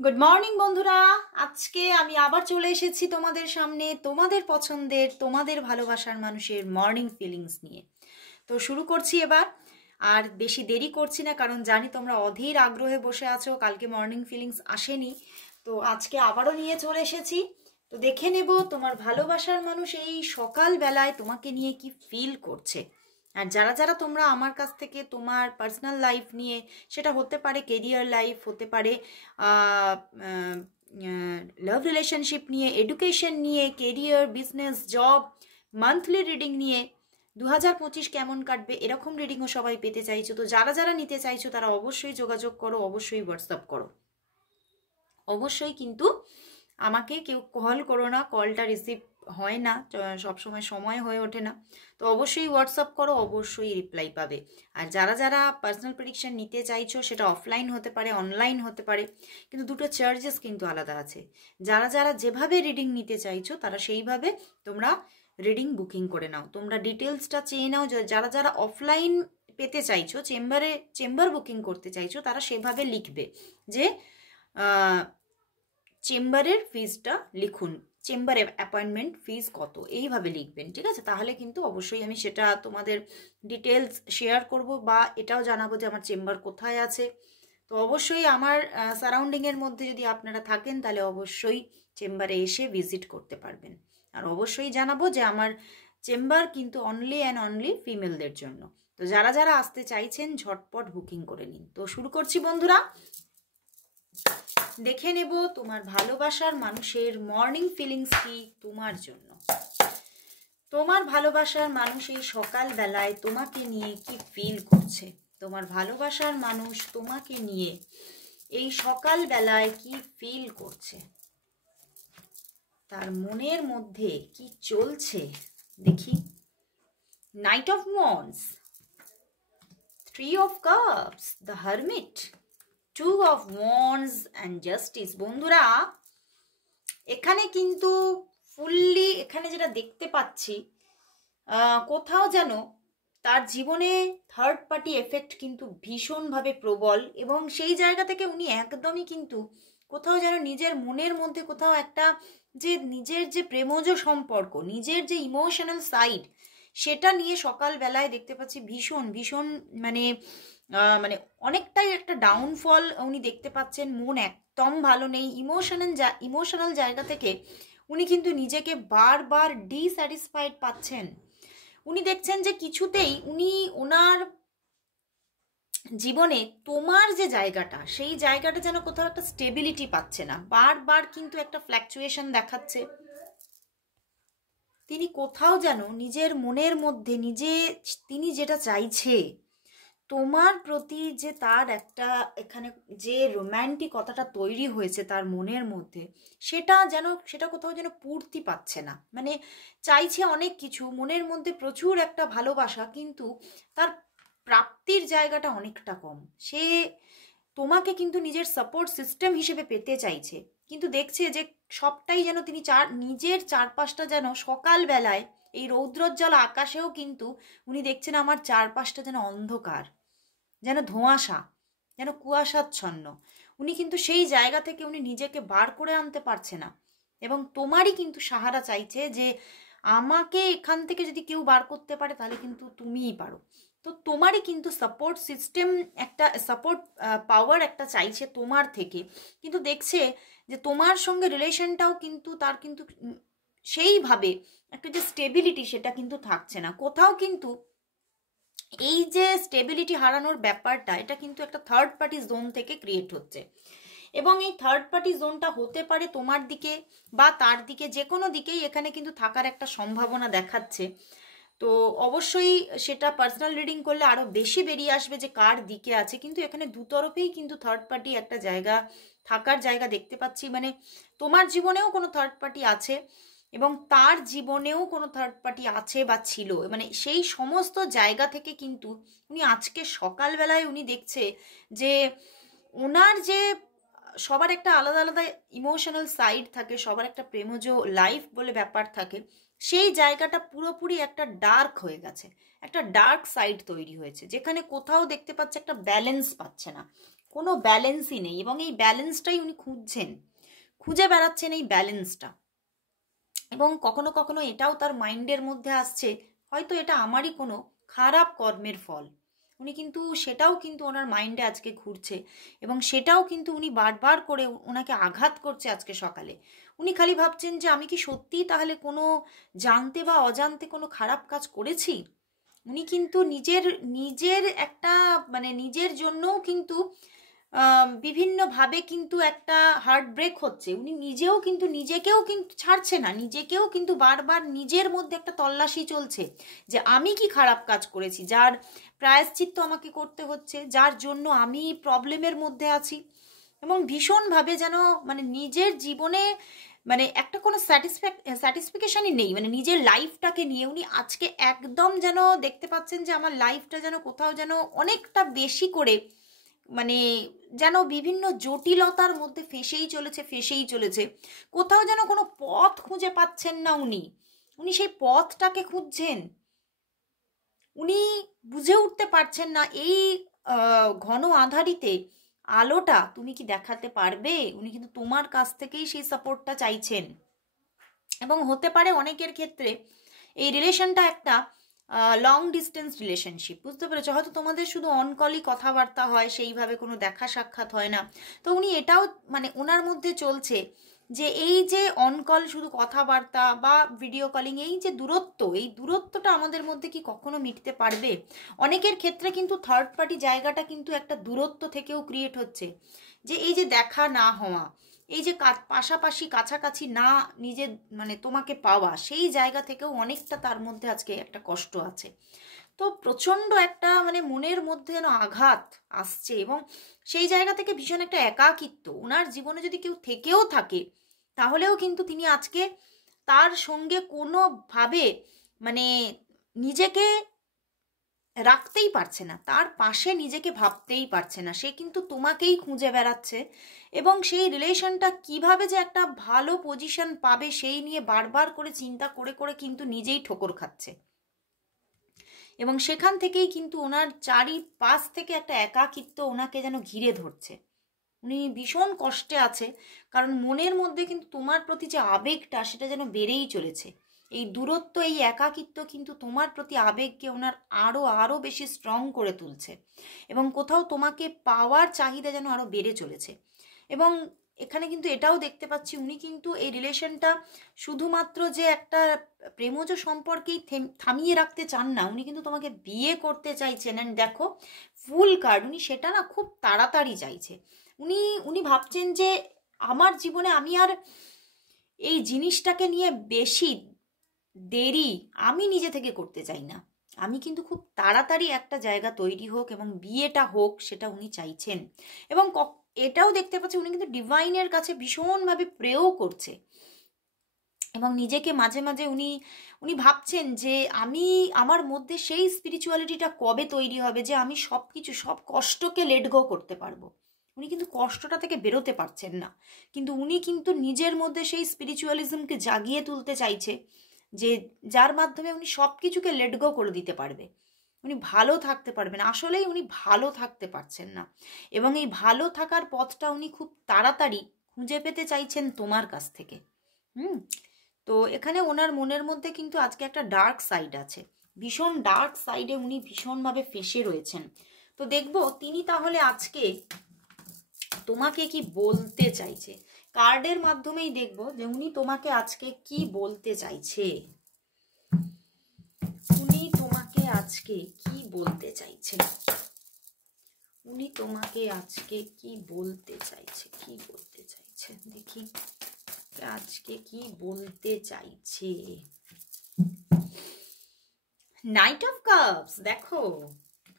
Good morning বন্ধুরা। আজকে আমি আবার চলে এসেছি তোমাদের সামনে তোমাদের পছন্দের তোমাদের ভালোবাসার মানুষের মর্নিং ফিলিংস নিয়ে। তো শুরু করছি এবার। আর বেশি দেরি করছি না, কারণ জানি তোমরা অধীর আগ্রহে বসে আছো। কালকে মর্নিং ফিলিংস আসেনি, তো আজকে আবারও নিয়ে চলে এসেছি। তো দেখে নেব তোমার ভালোবাসার মানুষ এই সকাল বেলায় তোমাকে নিয়ে কি ফিল করছে। আর যারা যারা তোমরা আমার কাছ থেকে তোমার পার্সোনাল লাইফ নিয়ে, সেটা হতে পারে কেরিয়ার লাইফ, হতে পারে লাভ রিলেশনশিপ নিয়ে, এডুকেশন নিয়ে, career, business, job, monthly reading নিয়ে 2025 কেমন কাটবে এরকম রিডিংও সবাই পেতে চাইছো। তো যারা যারা নিতে চাইছো তারা অবশ্যই যোগাযোগ করো, অবশ্যই হোয়াটসঅ্যাপ করো। অবশ্যই কিন্তু আমাকে কেউ কল করো না, কলটা রিসিভ হয় না, সবসময় সময় হয়ে ওঠে না। তো অবশ্যই হোয়াটসঅ্যাপ করো, অবশ্যই রিপ্লাই পাবে। আর যারা যারা পার্সোনাল প্রেডিকশন নিতে চাইছো, সেটা অফলাইন হতে পারে, অনলাইন হতে পারে, কিন্তু দুটো চার্জেস কিন্তু আলাদা আছে। যারা যারা যেভাবে রিডিং নিতে চাইছো তারা সেইভাবে তোমরা রিডিং বুকিং করে নাও। তোমরা ডিটেলসটা চেয়ে নাও। যারা যারা অফলাইন পেতে চাইছো, চেম্বার বুকিং করতে চাইছো, তারা সেভাবে লিখবে যে চেম্বারের ফিজটা লিখুন, চেম্বারে অ্যাপয়েন্টমেন্ট ফিজ কত, এইভাবে লিখবেন, ঠিক আছে? তাহলে কিন্তু অবশ্যই আমি সেটা তোমাদের ডিটেলস শেয়ার করব, বা এটাও জানাবো যে আমার চেম্বার কোথায় আছে। তো অবশ্যই আমার সারাউন্ডিংয়ের মধ্যে যদি আপনারা থাকেন, তাহলে অবশ্যই চেম্বারে এসে ভিজিট করতে পারবেন। আর অবশ্যই জানাবো যে আমার চেম্বার কিন্তু অনলি অ্যান্ড অনলি ফিমেলদের জন্য। তো যারা যারা আসতে চাইছেন ঝটপট বুকিং করে নিন। তো শুরু করছি বন্ধুরা। দেখে নেব তোমার ভালোবাসার মানুষের মর্নিং ফিলিংস কি তোমার জন্য। তোমার ভালোবাসার মানুষ এই সকাল বেলায় তোমাকে নিয়ে কি ফিল করছে। তোমার ভালোবাসার মানুষ তোমাকে নিয়ে এই সকাল বেলায় কি ফিল করছে, তার মনের মধ্যে কি চলছে দেখি। Night of wands, 3 of cups, the hermit, 2 of wands and justice। বন্ধুরা, এখানে কিন্তু ফুললি এখানে যেটা দেখতে পাচ্ছি, কোথাও যেন তার জীবনে থার্ড পার্টি এফেক্ট কিন্তু ভীষণভাবে প্রবল, এবং সেই জায়গা থেকে উনি একদমই কিন্তু কোথাও যেন নিজের মনের মধ্যে কোথাও একটা যে নিজের যে প্রেমজ সম্পর্ক, নিজের যে ইমোশনাল সাইড, সেটা নিয়ে সকালবেলায় দেখতে পাচ্ছি ভীষণ ভীষণ মানে মানে অনেকটাই একটা ডাউনফল উনি দেখতে পাচ্ছেন। মন একদম ভালো নেই, ইমোশনাল জায়গা থেকে উনি কিন্তু নিজেকে বারবার ডিস্যাটিসফাইড পাচ্ছেন। উনি দেখছেন যে কিছুতেই উনি ওনার জীবনে তোমার যে জায়গাটা, সেই জায়গাটা যেন কোথাও একটা স্টেবিলিটি পাচ্ছে না, বারবার কিন্তু একটা ফ্ল্যাকচুয়েশন দেখাচ্ছে। তিনি কোথাও যেন নিজের মনের মধ্যে তিনি যেটা চাইছে তোমার প্রতি, যে তার একটা এখানে যে রোম্যান্টিকতাটা তৈরি হয়েছে তার মনের মধ্যে, সেটা কোথাও যেন পূর্তি পাচ্ছে না। মানে চাইছে অনেক কিছু, মনের মধ্যে প্রচুর একটা ভালোবাসা, কিন্তু তার প্রাপ্তির জায়গাটা অনেকটা কম। সে তোমাকে কিন্তু নিজের সাপোর্ট সিস্টেম হিসেবে পেতে চাইছে, কিন্তু দেখছে যে সবটাই যেন তিনি নিজের চারপাশটা যেন সকালবেলায় এই রৌদ্রোজ্জ্বল আকাশেও কিন্তু উনি দেখছেন আমার চারপাশটা যেন অন্ধকার, যেন ধোঁয়াশা, যেন কুয়াশাচ্ছন্ন। উনি কিন্তু সেই জায়গা থেকে উনি নিজেকে বার করে আনতে পারছে না, এবং তোমারই কিন্তু সাহারা চাইছে যে আমাকে এখান থেকে যদি কেউ বার করতে পারে তাহলে কিন্তু তুমিই পারো। তো তোমারই কিন্তু সাপোর্ট সিস্টেম, একটা সাপোর্ট পাওয়ার একটা চাইছে তোমার থেকে, কিন্তু দেখছে যে তোমার সঙ্গে রিলেশনটাও কিন্তু তার কিন্তু সেইভাবে একটা যে স্টেবিলিটি, সেটা কিন্তু থাকছে না কোথাও। কিন্তু এই যে স্টেবিলিটি হারানোর ব্যাপারটা, এটা কিন্তু একটা থার্ড পার্টি জোন থেকে ক্রিয়েট হচ্ছে, এবং এই থার্ড পার্টি জোনটা হতে পারে তোমার দিকে বা তার দিকে, যে কোনো দিকেই এখানে কিন্তু থাকার একটা সম্ভাবনা দেখাচ্ছে। তো অবশ্যই সেটা পার্সোনাল রিডিং করলে আরো বেশি বেরিয়ে আসবে যে কার দিকে আছে, কিন্তু এখানে দুতরফেই কিন্তু থার্ড পার্টি একটা জায়গা, থাকার জায়গা দেখতে পাচ্ছি। মানে তোমার জীবনেও কোনো থার্ড পার্টি আছে, এবং তার জীবনেও কোনো থার্ড পার্টি আছে বা ছিল, মানে সেই সমস্ত জায়গা থেকে কিন্তু উনি আজকে সকালবেলায় উনি দেখছে যে ওনার যে সবার একটা আলাদা আলাদা ইমোশনাল সাইড থাকে, সবার একটা প্রেমজ লাইফ বলে ব্যাপার থাকে, সেই জায়গাটা পুরোপুরি একটা ডার্ক হয়ে গেছে, একটা ডার্ক সাইড তৈরি হয়েছে, যেখানে কোথাও দেখতে পাচ্ছে একটা ব্যালেন্স পাচ্ছে না। কোনো ব্যালেন্সই নেই, এবং এই ব্যালেন্সটাই উনি খুঁজে বেড়াচ্ছেন এই ব্যালেন্সটা। এবং কখনো কখনো এটাও তার মাইন্ডের মধ্যে আসছে, হয়তো এটা আমারই কোনো খারাপ কর্মের ফল। উনি কিন্তু সেটাও কিন্তু ওনার মাইন্ডে আজকে ঘুরছে, এবং সেটাও কিন্তু উনি বারবার করে ওনাকে আঘাত করছে আজকে সকালে। উনি খালি ভাবছেন যে আমি কি সত্যিই তাহলে কোনো জানতে বা অজান্তে কোনো খারাপ কাজ করেছি। উনি কিন্তু নিজের নিজের একটা মানে নিজের জন্যও কিন্তু বিভিন্নভাবে কিন্তু একটা হার্ট ব্রেক হচ্ছে। উনি নিজেও কিন্তু নিজেকেও কিন্তু ছাড়ছে না, নিজেকেও কিন্তু বারবার নিজের মধ্যে একটা তল্লাশি চলছে যে আমি কি খারাপ কাজ করেছি, যার প্রায়শ্চিত্ত আমাকে করতে হচ্ছে, যার জন্য আমি প্রবলেমের মধ্যে আছি। এবং ভীষণভাবে যেন মানে নিজের জীবনে মানে একটা কোনো স্যাটিসফ্যাকশনই নেই, মানে নিজের লাইফটাকে নিয়ে উনি আজকে একদম যেন দেখতে পাচ্ছেন যে আমার লাইফটা যেন কোথাও যেন অনেকটা বেশি করে মানে যেন বিভিন্ন জটিলতার মধ্যে ফেঁসেই চলেছে। কোথাও যেন কোনো পথ খুঁজে পাচ্ছেন না উনি। উনি সেই পথটাকে খুঁজছেন, উনি বুঝে উঠতে পারছেন না এই ঘন আঁধারিতে আলোটা তুমি কি দেখাতে পারবে। উনি কিন্তু তোমার কাছ থেকেই সেই সাপোর্টটা চাইছেন। এবং হতে পারে অনেকের ক্ষেত্রে এই রিলেশনটা একটা লং ডিস্টেন্স রিলেশনশিপ, বুঝতে পেরেছো? হয়তো তোমাদের শুধু অনকলই কথাবার্তা হয়, সেইভাবে কোনো দেখা সাক্ষাৎ হয় না। তো উনি এটাও মানে ওনার মধ্যে চলছে যে এই যে অনকল শুধু কথাবার্তা বা ভিডিও কলিং, এই যে দূরত্ব, এই দূরত্বটা আমাদের মধ্যে কি কখনো মিটতে পারবে? অনেকের ক্ষেত্রে কিন্তু থার্ড পার্টি জায়গাটা কিন্তু একটা দূরত্ব থেকেও ক্রিয়েট হচ্ছে, যে এই যে দেখা না হওয়া, এই যে পাশাপাশি কাছাকাছি না নিজে মানে তোমাকে পাওয়া, সেই জায়গা থেকেও অনেকটা তার মধ্যে আজকে একটা কষ্ট আছে। তো প্রচণ্ড একটা মানে মনের মধ্যে যেন আঘাত আসছে, এবং সেই জায়গা থেকে ভীষণ একটা একাকিত্ব। ওনার জীবনে যদি কেউ থেকেও থাকে তাহলেও কিন্তু তিনি আজকে তার সঙ্গে কোনোভাবে মানে নিজেকে রাখতেই পারছে না, তার পাশে নিজেকে ভাবতেই পারছে না। সে কিন্তু তোমাকেই খুঁজে বেড়াচ্ছে, এবং সেই রিলেশনটা কিভাবে যে একটা ভালো পজিশন পাবে সেই নিয়ে বারবার করে চিন্তা করে করে কিন্তু নিজেই ঠোকর খাচ্ছে। এবং সেখান থেকেই কিন্তু ওনার চারিপাশ থেকে একটা একাকিত্ব ওনাকে যেন ঘিরে ধরছে। উনি ভীষণ কষ্টে আছে, কারণ মনের মধ্যে কিন্তু তোমার প্রতি যে আবেগটা সেটা যেন বেড়েই চলেছে। এই দূরত্ব, এই একাকিত্ব কিন্তু তোমার প্রতি আবেগকে ওনার আরও বেশি স্ট্রং করে তুলছে, এবং কোথাও তোমাকে পাওয়ার চাহিদা যেন আরও বেড়ে চলেছে। এবং এখানে কিন্তু এটাও দেখতে পাচ্ছি উনি কিন্তু এই রিলেশনটা শুধুমাত্র যে একটা প্রেমজ সম্পর্কেই থামিয়ে রাখতে চান না, উনি কিন্তু তোমাকে বিয়ে করতে চাইছেন। অ্যান্ড দেখো ফুল কার্ড, উনি সেটা না খুব তাড়াতাড়ি চাইছে। উনি উনি ভাবছেন যে আমার জীবনে আমি আর এই জিনিসটাকে নিয়ে বেশি দেরি আমি নিজে থেকে করতে চাই না। আমি কিন্তু খুব তাড়াতাড়ি একটা জায়গা তৈরি হোক এবং বিয়েটা হোক, সেটা উনি চাইছেন। এবং এটাও দেখতে পাচ্ছি উনি কিন্তু ডিভাইনের কাছে ভীষণভাবে প্রেও করছে, এবং নিজেকে মাঝে মাঝে উনি উনি ভাবছেন যে আমার মধ্যে সেই স্পিরিচুয়ালিটিটা কবে তৈরি হবে যে আমি সব কিছু সব কষ্টকে লেট গো করতে পারবো। উনি কিন্তু কষ্টটা থেকে বেরোতে পারছেন না, কিন্তু উনি কিন্তু নিজের মধ্যে সেই স্পিরিচুয়ালিজমকে জাগিয়ে তুলতে চাইছে, যে যার মাধ্যমে উনি সব কিছুকে লেট গো করে দিতে পারবে, উনি ভালো থাকতে পারবেন। আসলেই উনি ভালো থাকতে পারছেন না, এবং এই ভালো থাকার পথটা উনি খুব তাড়াতাড়ি খুঁজে পেতে চাইছেন তোমার কাছ থেকে। তো এখানে ওনার মনের মধ্যে কিন্তু আজকে একটা ডার্ক সাইড আছে, ভীষণ ডার্ক সাইডে উনি ভীষণভাবে ফেঁসে রয়েছেন। তো দেখবো তিনি তাহলে আজকে তোমাকে কি বলতে চাইছে, কার্ডের মাধ্যমেই দেখবো যে উনি তোমাকে আজকে কি বলতে চাইছে। উনি তোমাকে আজকে কি বলতে চাইছে, উনি তোমাকে আজকে কি বলতে চাইছে, কি বলতে চাইছে দেখি আজকে কি বলতে চাইছে। নাইট অফ কাপস, দেখো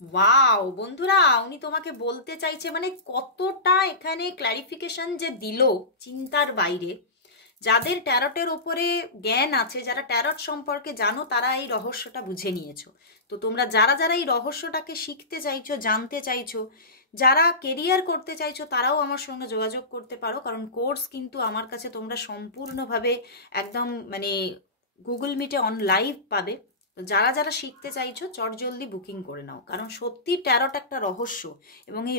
ওয়াও বন্ধুরা, উনি তোমাকে বলতে চাইছে মানে কতটা এখানে ক্ল্যারিফিকেশন যে দিল চিন্তার বাইরে। যাদের ট্যারটের ওপরে জ্ঞান আছে, যারা ট্যারট সম্পর্কে জানো, তারা এই রহস্যটা বুঝে নিয়েছো। তো তোমরা যারা যারা এই রহস্যটাকে শিখতে চাইছো, জানতে চাইছো, যারা কেরিয়ার করতে চাইছো, তারাও আমার সঙ্গে যোগাযোগ করতে পারো, কারণ কোর্স কিন্তু আমার কাছে তোমরা সম্পূর্ণভাবে একদম মানে গুগল মিটে অন লাইভ পাবে। তো যারা যারা শিখতে চাইছো চটজলদি বুকিং করে নাও, কারণ সত্যি ট্যারট একটা রহস্য, এবং এই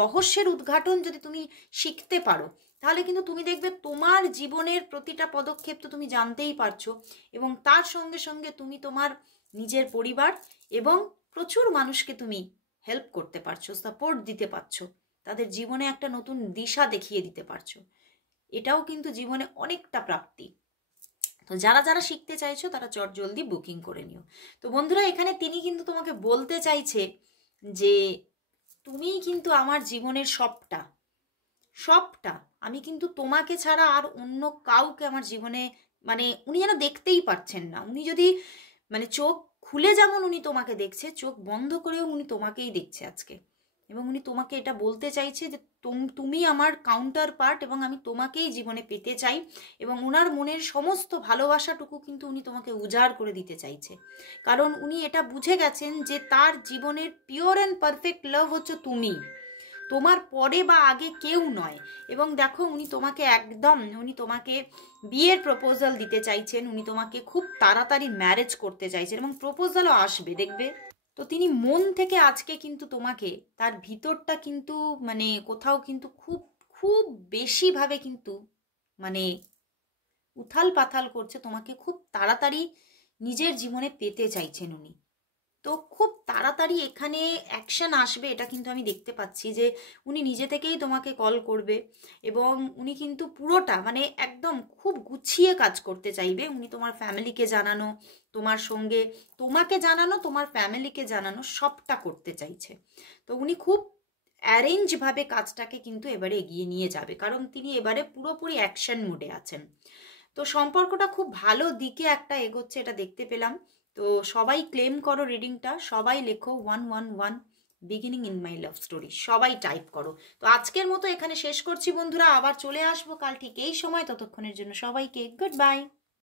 রহস্যের উদ্ঘাটন যদি তুমি শিখতে পারো তাহলে কিন্তু তুমি দেখবে তোমার জীবনের প্রতিটা পদক্ষেপ তো তুমি জানতেই পারছো, এবং তার সঙ্গে সঙ্গে তুমি তোমার নিজের পরিবার এবং প্রচুর মানুষকে তুমি হেল্প করতে পারছো, সাপোর্ট দিতে পারছো, তাদের জীবনে একটা নতুন দিশা দেখিয়ে দিতে পারছো। এটাও কিন্তু জীবনে অনেকটা প্রাপ্তি। তো যারা যারা শিখতে চাইছো তারা চটজলদি বুকিং করে নিও। তো বন্ধুরা, এখানে তিনি কিন্তু তোমাকে বলতে চাইছে যে তুমিই কিন্তু আমার জীবনের সবটা, সবটা। আমি কিন্তু তোমাকে ছাড়া আর অন্য কাউকে আমার জীবনে, মানে উনি যেন দেখতেই পাচ্ছেন না। উনি যদি মানে চোখ খুলে যেমন উনি তোমাকে দেখছে, চোখ বন্ধ করেও উনি তোমাকেই দেখছে আজকে। এবং উনি তোমাকে এটা বলতে চাইছে যে তুমি আমার কাউন্টার পার্ট, এবং আমি তোমাকেই জীবনে পেতে চাই। এবং ওনার মনের সমস্ত ভালোবাসাটুকু কিন্তু উনি তোমাকে উজাড় করে দিতে চাইছে, কারণ উনি এটা বুঝে গেছেন যে তার জীবনের পিওর অ্যান্ড পারফেক্ট লাভ হচ্ছে তুমি, তোমার পরে বা আগে কেউ নয়। এবং দেখো উনি তোমাকে একদম, উনি তোমাকে বিয়ের প্রপোজাল দিতে চাইছেন, উনি তোমাকে খুব তাড়াতাড়ি ম্যারেজ করতে চাইছেন, এবং প্রপোজালও আসবে দেখবে। তো তিনি মন থেকে আজকে কিন্তু তোমাকে, তার ভিতরটা কিন্তু মানে কোথাও কিন্তু খুব খুব বেশিভাবে কিন্তু মানে উথাল পাথাল করছে, তোমাকে খুব তাড়াতাড়ি নিজের জীবনে পেতে চাইছেন উনি। তো খুব তাড়াতাড়ি এখানে অ্যাকশন আসবে, এটা কিন্তু আমি দেখতে পাচ্ছি যে উনি নিজে থেকেই তোমাকে কল করবে, এবং উনি কিন্তু পুরোটা মানে একদম খুব গুছিয়ে কাজ করতে চাইবে। উনি তোমার ফ্যামিলিকে জানানো, তোমার সঙ্গে তোমাকে জানানো, তোমার ফ্যামিলিকে জানানো, সবটা করতে চাইছে। তো উনি খুব অ্যারেঞ্জভাবে কাজটাকে কিন্তু এবারে এগিয়ে নিয়ে যাবে, কারণ তিনি এবারে পুরোপুরি অ্যাকশন মোডে আছেন। তো সম্পর্কটা খুব ভালো দিকে একটা এগোচ্ছে, এটা দেখতে পেলাম। তো সবাই ক্লেম করো রিডিংটা, সবাই লেখো 111 beginning in my love story, সবাই টাইপ করো। তো আজকের মতো এখানে শেষ করছি বন্ধুরা, আবার চলে আসবো কাল ঠিক এই সময়। ততক্ষণের জন্য সবাইকে গুড বাই।